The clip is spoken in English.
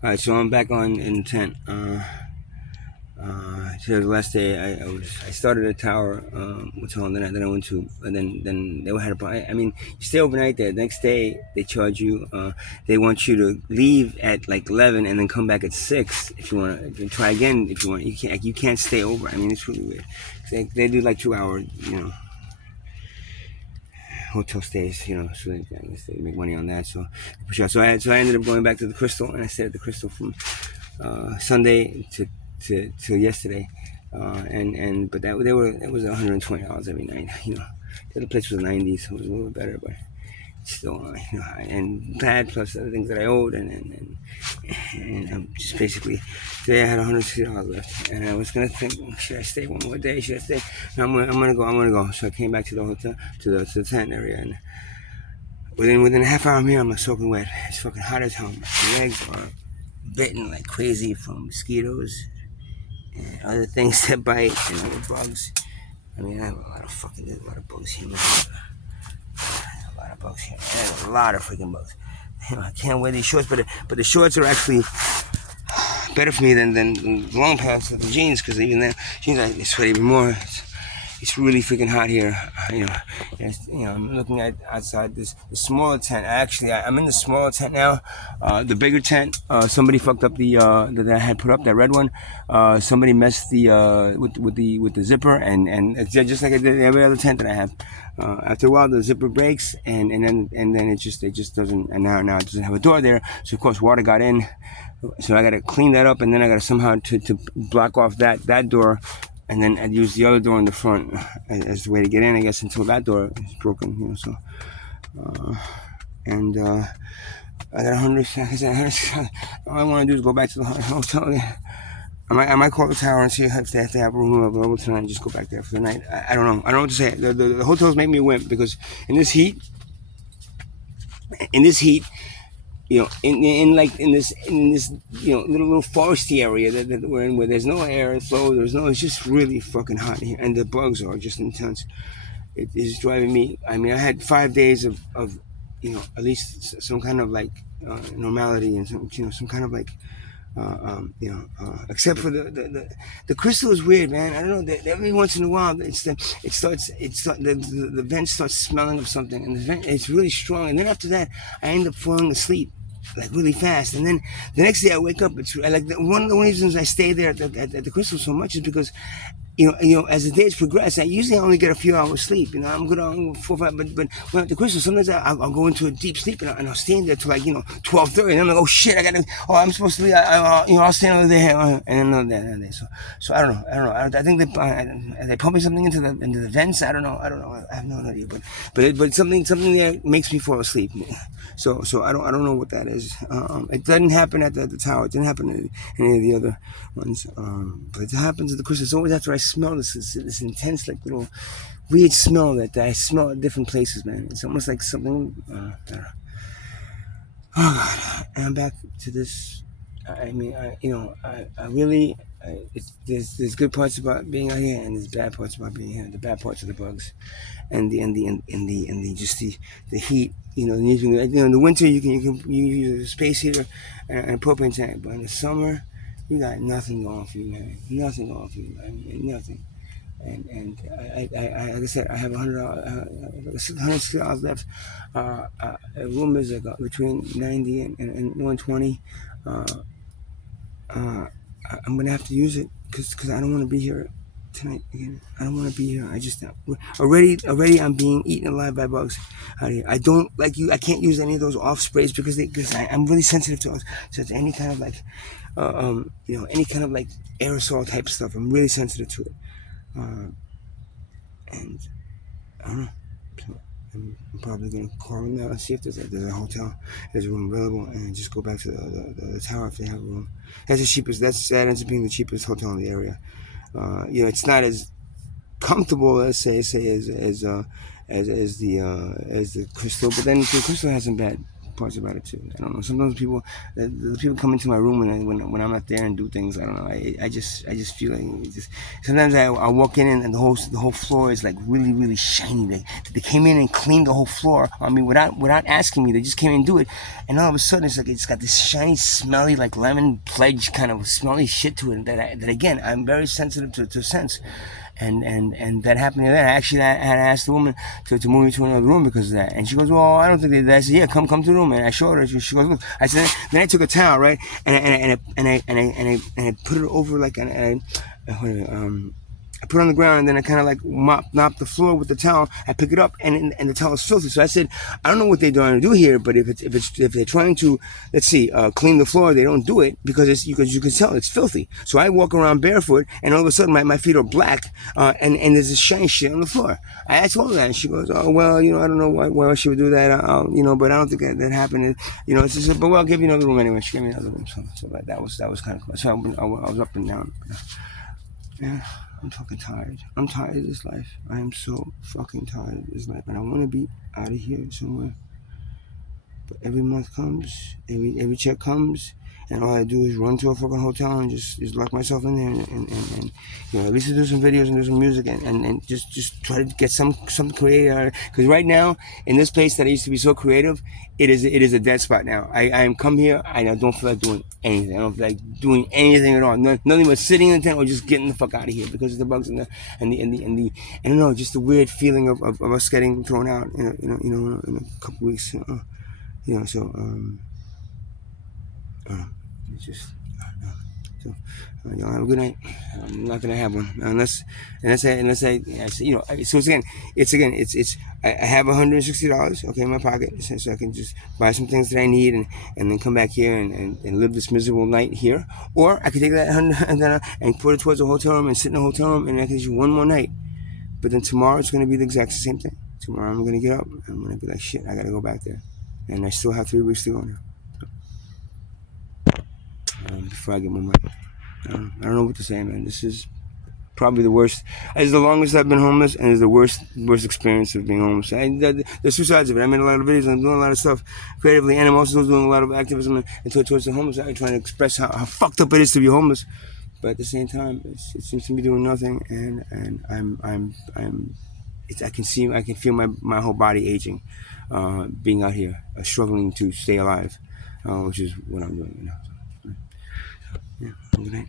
All right, so I'm back on in the tent. Today was the last day. I started at Tower hotel, and then I went to, and then they had a. I mean, you stay overnight there. The next day they charge you. They want you to leave at like 11 and then come back at 6 if you want to try again. If you want, you can't stay over. I mean, it's really weird. They do like 2 hour, hotel stays, so I guess they make money on that. So, for sure. So I ended up going back to the Crystal, and I stayed at the Crystal from Sunday to yesterday, and but that it was $120 every night. The other place was 90, so it was a little better, but still, and bad plus other things that I owed, and I'm just basically today I had $160 left, and I was gonna think, should I stay one more day? Should I stay? No, I'm gonna go. So I came back to the hotel to the tent area, and within a half hour I'm here. I'm like soaking wet. It's fucking hot as hell. My legs are bitten like crazy from mosquitoes and other things that bite and other bugs. I mean, I have there's a lot of bugs here, man. A lot of bugs here. There's a lot of freaking bugs. I can't wear these shorts, but the shorts are actually better for me than the long pants of the jeans, because even then, jeans I sweat even more. It's really freaking hot here. I'm looking at outside the smaller tent. Actually, I'm in the smaller tent now. The bigger tent, somebody fucked up that I had put up, that red one. Somebody messed with the zipper, and it's just like I did every other tent that I have. After a while, the zipper breaks, and then it just doesn't. And now it doesn't have a door there. So of course, water got in. So I got to clean that up, and then I got to somehow to block off that door. And then I'd use the other door in the front as the way to get in, I guess, until that door is broken, So, and I got 100. Like I said, all I want to do is go back to the hotel again. I might call the tower and see if they have a room available tonight and just go back there for the night. I don't know. I don't know what to say. The hotels make me wimp, because in this heat, in this little foresty area that we're in, where there's no air flow, it's just really fucking hot here, and the bugs are just intense. It is driving me. I mean, I had 5 days of at least some kind of like normality, and some kind of like except for the crystal is weird, man. I don't know. Every once in a while, the vent starts smelling of something, and it's really strong. And then after that, I end up falling asleep like really fast. And then the next day I wake up. It's like one of the reasons I stay there at the crystal so much is because as the days progress, I usually only get a few hours sleep. I'm good on 4 or 5, but when at the crystal, sometimes I'll go into a deep sleep, and I'll stay in there till like 12:30, and I'm like, oh shit, I'm supposed to leave. I'll stay over there, and then another day. So I don't know. I think they pumping something into the vents. I don't know. I have no idea, but something there makes me fall asleep. So I don't know what that is. It didn't happen at the tower. It didn't happen at any of the other ones. But it happens at the crystal. It's always after I smell this intense, like, little weird smell that I smell at different places, man. It's almost like something. I don't know. Oh God! And I'm back to this. I mean, I really. There's good parts about being out here, and there's bad parts about being here. The bad parts are the bugs, and the just the heat. In the winter you use a space heater and a propane tank, but in the summer you got nothing going for you, man. Nothing going for you, man. Nothing. And I like I said, I have $160 left. A room is like between 90 and 120. I'm gonna have to use it because I don't want to be here tonight again. I don't want to be here. I just already I'm being eaten alive by bugs out here. I don't like you. I can't use any of those off sprays because I'm really sensitive to any kind of like any kind of like aerosol type stuff. I'm really sensitive to it, and I don't know. So I'm probably gonna call them now and see if there's a hotel, there's a room available, and just go back to the tower if they have a room. That's the cheapest. That ends up being the cheapest hotel in the area. It's not as comfortable, let's say as the Crystal, but then the Crystal has some bad parts about it too. I don't know. Sometimes the people come into my room when I'm not there and do things. I don't know. I just feel like it just. Sometimes I walk in and the whole floor is like really really shiny. They came in and cleaned the whole floor on me without asking me. They just came in and do it, and all of a sudden it's got this shiny, smelly, like lemon pledge kind of smelly shit to it. That again, I'm very sensitive to sense. And that happened to that. Actually, I had asked the woman to move me to another room because of that. And she goes, well, I don't think they did that. I said, yeah, come to the room. And I showed her. She goes, look. I said, then I took a towel, right, and I put it over like I put it on the ground, and then I kind of like mop the floor with the towel. I pick it up, and the towel is filthy. So I said, I don't know what they're trying to do here, but if they're trying to, let's see, clean the floor, they don't do it because you can tell it's filthy. So I walk around barefoot, and all of a sudden my feet are black, and there's this shiny shit on the floor. I told her that, and she goes, oh well, I don't know why she would do that, but I don't think that happened. She said, but well, I'll give you another room anyway. She gave me another room, so that was kind of cool. So I was up and down. Yeah, I'm fucking tired. I'm tired of this life. I am so fucking tired of this life, and I want to be out of here somewhere. But every month comes, every check comes, and all I do is run to a fucking hotel and just lock myself in there and at least do some videos and do some music and just try to get something creative. Because right now in this place that I used to be so creative, it is a dead spot now. I am come here, I don't feel like doing anything. I don't feel like doing anything at all. Nothing but sitting in the tent or just getting the fuck out of here because of the bugs and the I don't know, just the weird feeling of us getting thrown out in a couple weeks. So it's just so y'all have a good night. I'm not gonna have one unless I so it's I have $160 okay in my pocket, so I can just buy some things that I need and then come back here and live this miserable night here, or I could take that $100 and put it towards a hotel room and sit in a hotel room and I can do one more night. But then tomorrow it's gonna be the exact same thing. Tomorrow I'm gonna get up, I'm gonna be like, shit, I gotta go back there, and I still have 3 weeks to go now. Before I get my money. I don't know what to say, man. This is probably the worst. It's the longest I've been homeless, and it's the worst experience of being homeless. There's two sides of it. I made a lot of videos, and I'm doing a lot of stuff creatively, and I'm also doing a lot of activism towards the homeless. I'm trying to express how fucked up it is to be homeless, but at the same time, it seems to be doing nothing, and I can feel my whole body aging, being out here, struggling to stay alive, which is what I'm doing right now. Yeah, good night.